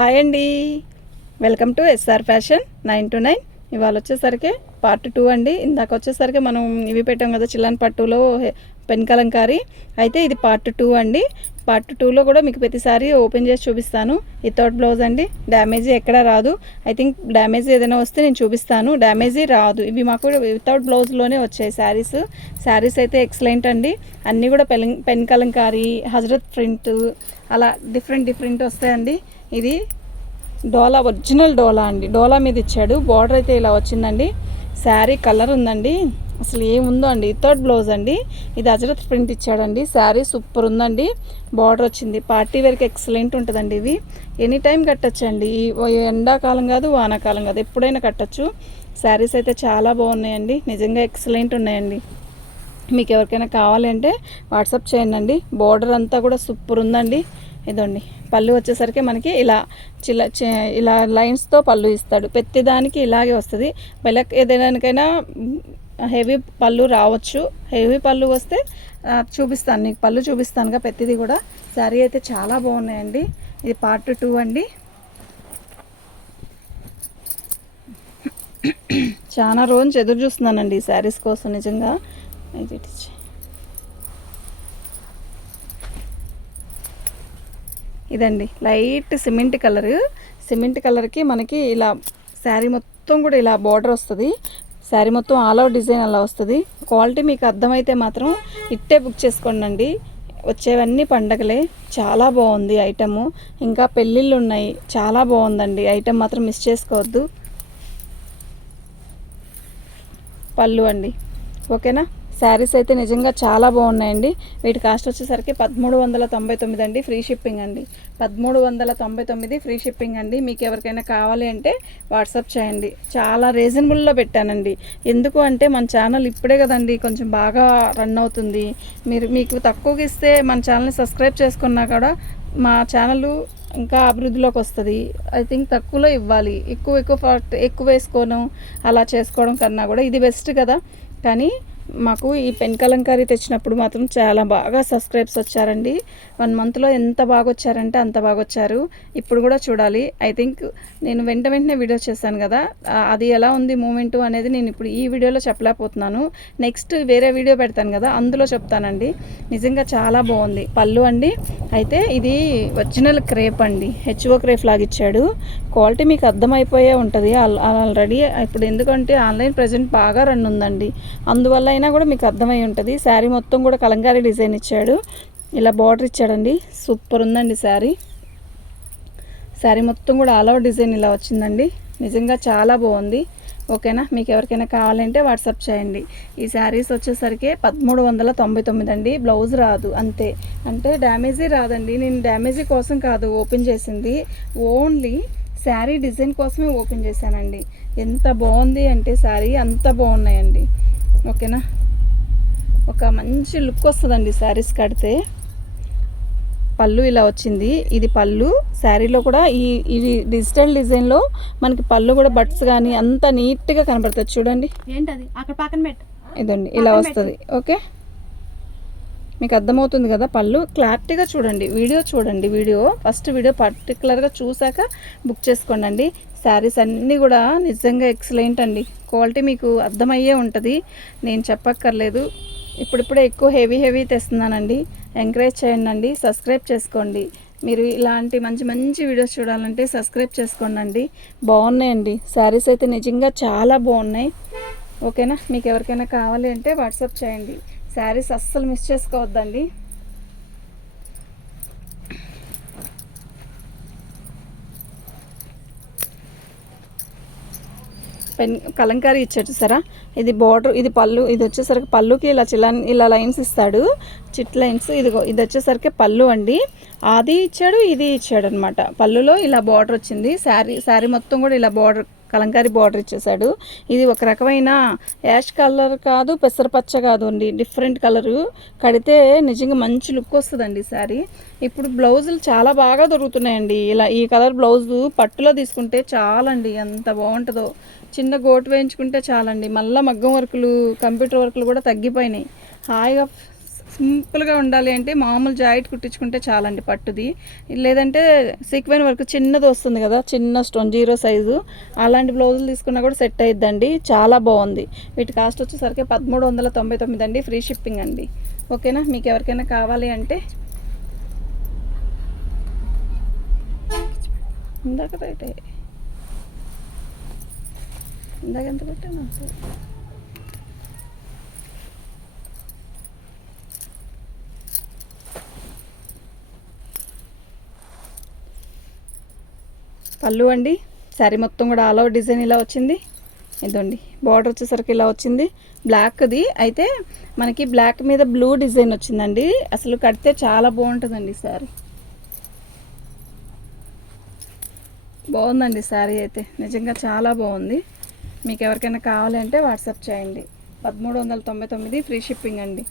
Hi అండి, welcome to SR fashion 929. ఇవాళ వచ్చేసరికి పార్ట్ 2 అండి. ఇందాక వచ్చేసరికి మనం ఇవి పెట్టాం కదా చిల్లన్ పట్టులో పెన్ కలంకారీ. అయితే ఇది పార్ట్ 2 అండి. పార్ట్ 2లో కూడా మీకు ప్రతిసారి ఓపెన్ చేసి చూపిస్తాను. వితౌట్ బ్లౌజ్ అండి, డ్యామేజీ ఎక్కడ రాదు. ఐ థింక్ డ్యామేజీ ఏదైనా వస్తే నేను చూపిస్తాను. డ్యామేజీ రాదు. ఇవి మాకు వితౌట్ బ్లౌజ్లోనే వచ్చాయి శారీస్ అయితే ఎక్సలెంట్ అండి. అన్నీ కూడా పెన్ కలంకారీ, హజరత్ ప్రింట్, అలా డిఫరెంట్ వస్తాయండి. ఇది డోలా, ఒరిజినల్ డోలా అండి. డోలా మీద ఇచ్చాడు. బార్డర్ అయితే ఇలా వచ్చిందండి. శారీ కలర్ ఉందండి, అసలు ఏముందో అండి. వితౌట్ బ్లౌజ్ అండి. ఇది హజరత్ ప్రింట్ ఇచ్చాడండి. శారీ సూపర్ ఉందండి. బార్డర్ వచ్చింది. పార్టీ వేర్కి ఎక్సలెంట్ ఉంటుందండి. ఇది ఎనీ టైం కట్టచ్చు అండి. ఎండాకాలం కాదు, వానాకాలం కాదు, ఎప్పుడైనా కట్టచ్చు. శారీస్ అయితే చాలా బాగున్నాయండి, నిజంగా ఎక్సలెంట్ ఉన్నాయండి. మీకు ఎవరికైనా కావాలంటే వాట్సాప్ చేయండి. బార్డర్ అంతా కూడా సూపర్ ఉందండి. ఇదండి పళ్ళు వచ్చేసరికి మనకి ఇలా లైన్స్తో పళ్ళు ఇస్తాడు. ప్రతిదానికి ఇలాగే వస్తుంది. ఏదైనాకైనా హెవీ పళ్ళు రావచ్చు. హెవీ పళ్ళు వస్తే చూపిస్తాను, నీకు పళ్ళు చూపిస్తానుగా ప్రతిదీ కూడా. శారీ అయితే చాలా బాగున్నాయండి. ఇది పార్ట్ 2 అండి. చాలా రోజు ఎదురు చూస్తున్నానండి ఈ శారీస్ కోసం నిజంగా. ఇదండి లైట్ సిమెంట్ కలర్కి మనకి ఇలా శారీ మొత్తం కూడా ఇలా బార్డర్ వస్తుంది. శారీ మొత్తం ఆల్ అవుట్ డిజైన్ అలా వస్తుంది. క్వాలిటీ మీకు అర్థమైతే మాత్రం ఇట్టే బుక్ చేసుకోండి. వచ్చేవన్నీ పండగలే. చాలా బాగుంది ఐటము. ఇంకా పెళ్ళిళ్ళు ఉన్నాయి. చాలా బాగుందండి ఐటమ్, మాత్రం మిస్ చేసుకోవద్దు. పళ్ళు అండి, ఓకేనా. శారీస్ అయితే నిజంగా చాలా బాగున్నాయండి. వీటి కాస్ట్ వచ్చేసరికి 1399 అండి. ఫ్రీ షిప్పింగ్ అండి. 1399 ఫ్రీ షిప్పింగ్ అండి. మీకు ఎవరికైనా కావాలి అంటే వాట్సాప్ చేయండి. చాలా రీజనబుల్లో పెట్టానండి. ఎందుకు అంటే మన ఛానల్ ఇప్పుడే కదండి కొంచెం బాగా రన్ అవుతుంది. మీకు తక్కువకి ఇస్తే మన ఛానల్ని సబ్స్క్రైబ్ చేసుకున్నా కూడా మా ఛానల్ ఇంకా అభివృద్ధిలోకి వస్తుంది. ఐ థింక్ తక్కువలో ఇవ్వాలి. ఎక్కువ వేసుకోవడం అలా చేసుకోవడం కన్నా కూడా ఇది బెస్ట్ కదా. కానీ మాకు ఈ పెన్ కలంకారీ తెచ్చినప్పుడు మాత్రం చాలా బాగా సబ్స్క్రైబ్స్ వచ్చారండి. 1 మంత్లో ఎంత బాగా వచ్చారంటే అంత బాగా వచ్చారు. ఇప్పుడు కూడా చూడాలి. ఐ థింక్ నేను వెంటనే వీడియో చేశాను కదా, అది ఎలా ఉంది మూమెంట్ అనేది నేను ఇప్పుడు ఈ వీడియోలో చెప్పలేకపోతున్నాను. నెక్స్ట్ వేరే వీడియో పెడతాను కదా, అందులో చెప్తానండి. నిజంగా చాలా బాగుంది. పళ్ళు అండి, అయితే ఇది ఒరిజినల్ క్రేప్ అండి. హెచ్ఓ క్రేప్ లాగా ఇచ్చాడు. క్వాలిటీ మీకు అర్థమైపోయే ఉంటుంది ఆల్రెడీ. ఇప్పుడు ఎందుకంటే ఆన్లైన్ ప్రజెంట్ బాగా రన్ ఉందండి, అందువల్ల అయినా కూడా మీకు అర్థమై ఉంటుంది. శారీ మొత్తం కూడా కలంకారీ డిజైన్ ఇచ్చాడు. ఇలా బార్డర్ ఇచ్చాడండి. సూపర్ ఉందండి శారీ మొత్తం కూడా ఆల్ ఓవర్ డిజైన్ ఇలా వచ్చిందండి. నిజంగా చాలా బాగుంది. ఓకేనా. మీకు ఎవరికైనా కావాలంటే వాట్సాప్ చేయండి. ఈ శారీస్ వచ్చేసరికి 1399 అండి. బ్లౌజ్ రాదు అంతే. అంటే డ్యామేజీ రాదండి. నేను డ్యామేజీ కోసం కాదు ఓపెన్ చేసింది, ఓన్లీ శారీ డిజైన్ కోసమే ఓపెన్ చేశానండి. ఎంత బాగుంది అంటే శారీ అంత బాగున్నాయండి. ఓకేనా. ఒక మంచి లుక్ వస్తుందండి శారీస్ కడితే. పళ్ళు ఇలా వచ్చింది. ఇది పళ్ళు. శారీలో కూడా ఇది డిజిటల్ డిజైన్లో మనకి పళ్ళు కూడా బట్స్ కానీ అంత నీట్గా కనబడుతుంది. చూడండి, ఏంటది అక్కడ పక్కన పెట్టు. ఇదండి ఇలా వస్తుంది. ఓకే, మీకు అర్థమవుతుంది కదా. పళ్ళు క్లారిటీగా చూడండి, వీడియో ఫస్ట్ వీడియో పర్టికులర్గా చూసాక బుక్ చేసుకోండి. శారీస్ అన్నీ కూడా నిజంగా ఎక్సలెంట్ అండి. క్వాలిటీ మీకు అర్థమయ్యే ఉంటుంది, నేను చెప్పక్కర్లేదు. ఇప్పుడిప్పుడే ఎక్కువ హెవీ తెస్తున్నానండి. ఎంకరేజ్ చేయండి. సబ్స్క్రైబ్ చేసుకోండి. మీరు ఇలాంటి మంచి వీడియోస్ చూడాలంటే సబ్స్క్రైబ్ చేసుకోండి. బాగున్నాయండి శారీస్ అయితే నిజంగా చాలా బాగున్నాయి. ఓకేనా. మీకు ఎవరికైనా కావాలి అంటే వాట్సాప్ చేయండి. శారీస్ అస్సలు మిస్ చేసుకోవద్దండి. పెన్ కలంకారీ ఇచ్చాడు చూసారా. ఇది బార్డర్, ఇది పళ్ళు. ఇది వచ్చేసరికి పళ్ళుకి ఇలా లైన్స్ ఇస్తాడు, చిట్ లైన్స్. ఇది వచ్చేసరికి పళ్ళు అండి. అది ఇచ్చాడు, ఇది ఇచ్చాడు అనమాట. పళ్ళులో ఇలా బార్డర్ వచ్చింది. శారీ మొత్తం కూడా ఇలా బార్డర్, కలంకారీ బార్డర్ ఇచ్చేసాడు. ఇది ఒక రకమైన యాష్ కలర్ కాదు, పెసరపచ్చ కాదు అండి, డిఫరెంట్ కలరు. కడితే నిజంగా మంచి లుక్ వస్తుందండి శారీ. ఇప్పుడు బ్లౌజులు చాలా బాగా దొరుకుతున్నాయండి. ఇలా ఈ కలర్ బ్లౌజు పట్టులో తీసుకుంటే చాలండి, ఎంత బాగుంటుందో. చిన్న గోటు వేయించుకుంటే చాలండి. మళ్ళీ మగ్గం వర్కులు, కంప్యూటర్ వర్కులు కూడా తగ్గిపోయినాయి. హాయిగా సింపుల్గా ఉండాలి అంటే మామూలు జాకెట్ కుట్టించుకుంటే చాలండి పట్టుది. లేదంటే సీక్వెన్ వర్క్ చిన్నది వస్తుంది కదా, చిన్న స్టోన్ 0 సైజు, అలాంటి బ్లౌజులు తీసుకున్నా కూడా సెట్ అయిద్దండి. చాలా బాగుంది. వీటి కాస్ట్ వచ్చేసరికి 1399 అండి, ఫ్రీ షిప్పింగ్ అండి. ఓకేనా, మీకు ఎవరికైనా కావాలి అంటే ఇందాక ఎంత పెట్టాను. పళ్ళు అండి, శారీ మొత్తం కూడా ఆల్ ఓవర్ డిజైన్ ఇలా వచ్చింది. ఇదండి బార్డర్ వచ్చేసరికి ఇలా వచ్చింది, బ్లాక్ది. అయితే మనకి బ్లాక్ మీద బ్లూ డిజైన్ వచ్చిందండి. అసలు కడితే చాలా బాగుంటుందండి శారీ. బాగుందండి శారీ అయితే, నిజంగా చాలా బాగుంది. మీకు ఎవరికైనా కావాలి అంటే వాట్సాప్ చేయండి. 1399 ఫ్రీ షిప్పింగ్ అండి.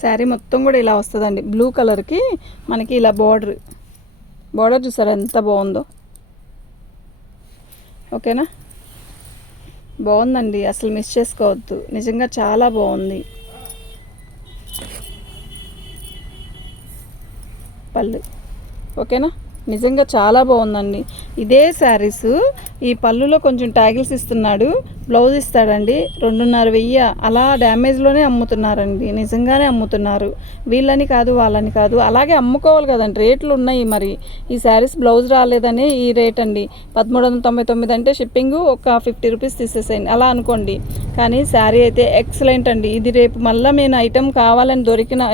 శారీ మొత్తం కూడా ఇలా వస్తుందండి. బ్లూ కలర్కి మనకి ఇలా బార్డర్ చూసారా ఎంత బాగుందో. ఓకేనా, బాగుందండి, అసలు మిస్ చేసుకోవద్దు. నిజంగా చాలా బాగుంది. పళ్ళు ఓకేనా, నిజంగా చాలా బాగుందండి. ఇదే శారీస్ ఈ పళ్ళులో కొంచెం ట్యాగిల్స్ ఇస్తున్నాడు, బ్లౌజ్ ఇస్తాడండి. 2500 అలా డ్యామేజ్లోనే అమ్ముతున్నారండి. నిజంగానే అమ్ముతున్నారు. వీళ్ళని కాదు వాళ్ళని కాదు, అలాగే అమ్ముకోవాలి కదండి. రేట్లు ఉన్నాయి. మరి ఈ శారీస్ బ్లౌజ్ రాలేదని ఈ రేట్ అండి. 1399 అంటే షిప్పింగ్ ఒక 50 రూపీస్ తీసేసేయండి అలా అనుకోండి. కానీ శారీ అయితే ఎక్సలెంట్ అండి. ఇది రేపు మళ్ళీ నేను ఐటెం కావాలని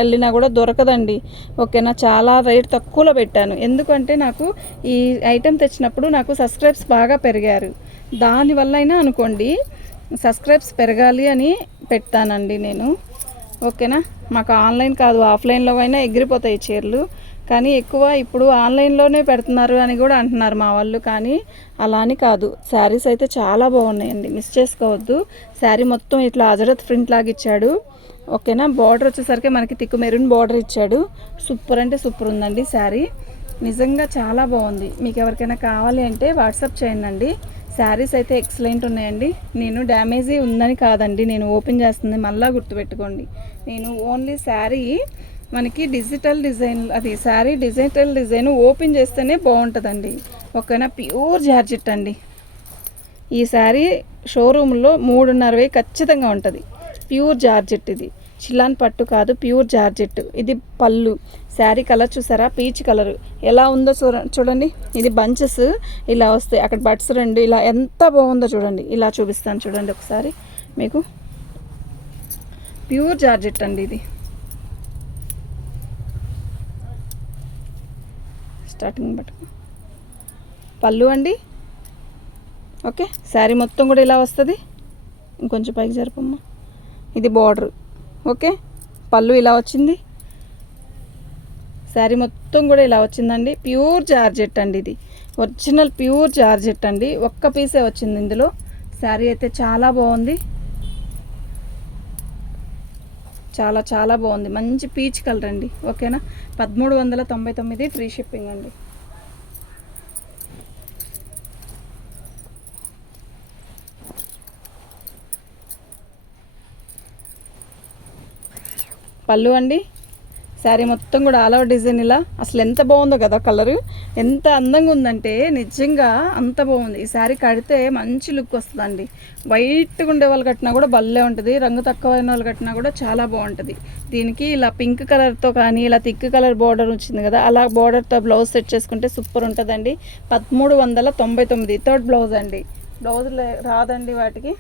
వెళ్ళినా కూడా దొరకదండి. ఓకేనా, చాలా రేట్ తక్కువలో పెట్టాను. ఎందుకంటే నాకు ఈ ఐటెం తెచ్చినప్పుడు నాకు సబ్స్క్రైబ్స్ బాగా పెరిగారు. దానివల్ల అయినా అనుకోండి, సబ్స్క్రైబ్స్ పెరగాలి అని పెడతానండి నేను. ఓకేనా, మాకు ఆన్లైన్ కాదు ఆఫ్లైన్లో అయినా ఎగిరిపోతాయి చీరలు. కానీ ఎక్కువ ఇప్పుడు ఆన్లైన్లోనే పెడుతున్నారు అని కూడా అంటున్నారు మా వాళ్ళు. కానీ అలా అని కాదు, శారీస్ అయితే చాలా బాగున్నాయండి, మిస్ చేసుకోవద్దు. శారీ మొత్తం ఇట్లా అజరత్ ప్రింట్ లాగా ఇచ్చాడు. ఓకేనా, బార్డర్ వచ్చేసరికి మనకి తిక్కు మెరూన్ బార్డర్ ఇచ్చాడు. సూపర్ అంటే సూపర్ ఉందండి శారీ, నిజంగా చాలా బాగుంది. మీకు ఎవరికైనా కావాలి అంటే వాట్సాప్ చేయండి. శారీస్ అయితే ఎక్సలెంట్ ఉన్నాయండి. నేను డ్యామేజీ ఉందని కాదండి నేను ఓపెన్ చేస్తుంది, మళ్ళీ గుర్తుపెట్టుకోండి. నేను ఓన్లీ శారీ మనకి డిజిటల్ డిజైన్, అది శారీ డిజిటల్ డిజైన్ ఓపెన్ చేస్తేనే బాగుంటుందండి. ఓకేనా, ప్యూర్ జార్జెట్ అండి. ఈ శారీ షోరూంలో 3500 ఖచ్చితంగా ఉంటుంది. ప్యూర్ జార్జెట్, ఇది చిల్లాన్ పట్టు కాదు, ప్యూర్ జార్జెట్. ఇది పళ్ళు. శారీ కలర్ చూసారా, పీచ్ కలర్ ఎలా ఉందో చూడండి. ఇది బంచెస్ ఇలా వస్తాయి, అక్కడ బడ్స్ 2 ఇలా ఎంత బాగుందో చూడండి. ఇలా చూపిస్తాను చూడండి ఒకసారి మీకు. ప్యూర్ జార్జెట్ అండి ఇది. స్టార్టింగ్ బట్ పళ్ళు అండి. ఓకే, శారీ మొత్తం కూడా ఇలా వస్తుంది. ఇంకొంచెం పైకి జరపమ్మా. ఇది బార్డర్. ఓకే, పళ్ళు ఇలా వచ్చింది. శారీ మొత్తం కూడా ఇలా వచ్చిందండి. ప్యూర్ జార్జెట్ అండి, ఇది ఒరిజినల్ ప్యూర్ జార్జెట్ అండి. ఒక్క పీసే వచ్చింది ఇందులో. శారీ అయితే చాలా బాగుంది, చాలా చాలా బాగుంది. మంచి పీచ్ కలర్ అండి. ఓకేనా, 1399 ఫ్రీ షిప్పింగ్ అండి. పళ్ళు అండి, శారీ మొత్తం కూడా ఆల్ ఓవర్ డిజైన్ ఇలా. అసలు ఎంత బాగుందో కదా కలరు, ఎంత అందంగా ఉందంటే నిజంగా అంత బాగుంది. ఈ శారీ కడితే మంచి లుక్ వస్తుందండి. వైట్గా ఉండే వాళ్ళు కట్టినా కూడా భలే ఉంటుంది, రంగు తక్కువైన వాళ్ళు కట్టినా కూడా చాలా బాగుంటుంది. దీనికి ఇలా పింక్ కలర్తో కానీ ఇలా థిక్ కలర్ బార్డర్ వచ్చింది కదా, అలా బార్డర్తో బ్లౌజ్ సెట్ చేసుకుంటే సూపర్ ఉంటుందండి. 1399 థర్డ్ బ్లౌజ్ అండి. బ్లౌజ్ రాదండి వాటికి.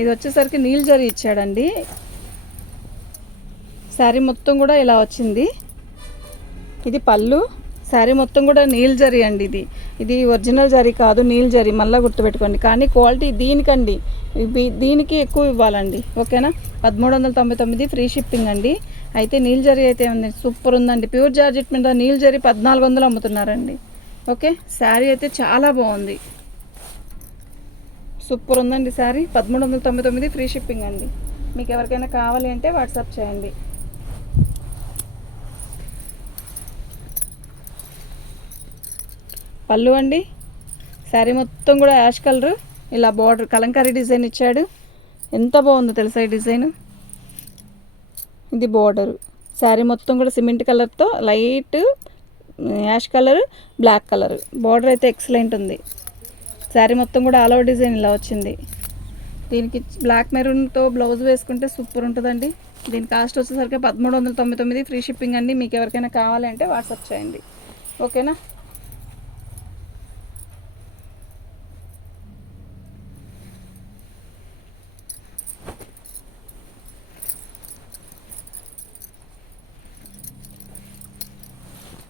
ఇది వచ్చేసరికి నీల్ జరీ ఇచ్చాడండి. శారీ మొత్తం కూడా ఇలా వచ్చింది. ఇది పళ్ళు. శారీ మొత్తం కూడా నీల్ జరీ అండి. ఇది ఒరిజినల్ జరీ కాదు, నీల్ జరీ, మళ్ళీ గుర్తుపెట్టుకోండి. కానీ క్వాలిటీ దీనికండి, దీనికి ఎక్కువ ఇవ్వాలండి. ఓకేనా, 1399 ఫ్రీ షిప్పింగ్ అండి. అయితే నీల్ జరీ అయితే ఉంది, సూపర్ ఉందండి. ప్యూర్ జార్జెట్ మీద నీల్ జరీ 1400 అమ్ముతున్నారండి. ఓకే, శారీ అయితే చాలా బాగుంది, సూపర్ ఉందండి శారీ. 1399 ఫ్రీ షిప్పింగ్ అండి. మీకు ఎవరికైనా కావాలి అంటే వాట్సాప్ చేయండి. పళ్ళు అండి, శారీ మొత్తం కూడా యాష్ కలర్, ఇలా బార్డర్ కలంకారీ డిజైన్ ఇచ్చాడు. ఎంత బాగుందో తెలుసా ఈ డిజైన్. ఇది బార్డరు. శారీ మొత్తం కూడా సిమెంట్ కలర్తో light ash colour, black colour border అయితే ఎక్సలెంట్ ఉంది. శారీ మొత్తం కూడా ఆల్ ఓవర్ డిజైన్ ఇలా వచ్చింది. దీనికి బ్లాక్ మెరూన్తో బ్లౌజ్ వేసుకుంటే సూపర్ ఉంటుందండి. దీని కాస్ట్ వచ్చేసరికి 1399 ఫ్రీ షిప్పింగ్ అండి. మీకు ఎవరికైనా కావాలి అంటే వాట్సాప్ చేయండి. ఓకేనా.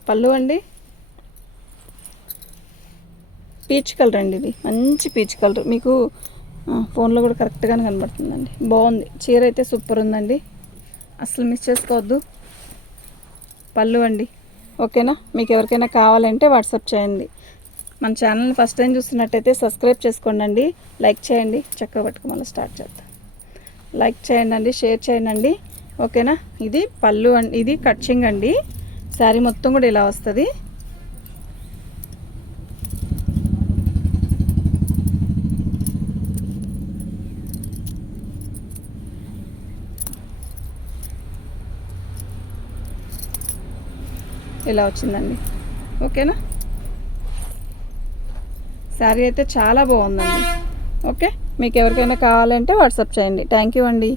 పళ్ళు అండి, పీచ్ కలర్ అండి. ఇది మంచి పీచ్ కలర్. మీకు ఫోన్లో కూడా కరెక్ట్గానే కనబడుతుందండి. బాగుంది. చీర అయితే సూపర్ ఉందండి, అసలు మిస్ చేసుకోవద్దు. పళ్ళు అండి. ఓకేనా. మీకు ఎవరికైనా కావాలంటే వాట్సాప్ చేయండి. మన ఛానల్ని ఫస్ట్ టైం చూస్తున్నట్టయితే సబ్స్క్రైబ్ చేసుకోండి, లైక్ చేయండి. చక్కగా పట్టుకు మళ్ళీ స్టార్ట్ చేద్దాం. లైక్ చేయండి అండి, షేర్ చేయండి. ఓకేనా. ఇది పళ్ళు అండి, ఇది కట్చింగ్ అండి. శారీ మొత్తం కూడా ఇలా వస్తుంది. ఇలా వచ్చిందండి. ఓకేనా. శారీ అయితే చాలా బాగుందండి. ఓకే. మీకు ఎవరికైనా కావాలంటే వాట్సాప్ చేయండి. థ్యాంక్ యూ అండి.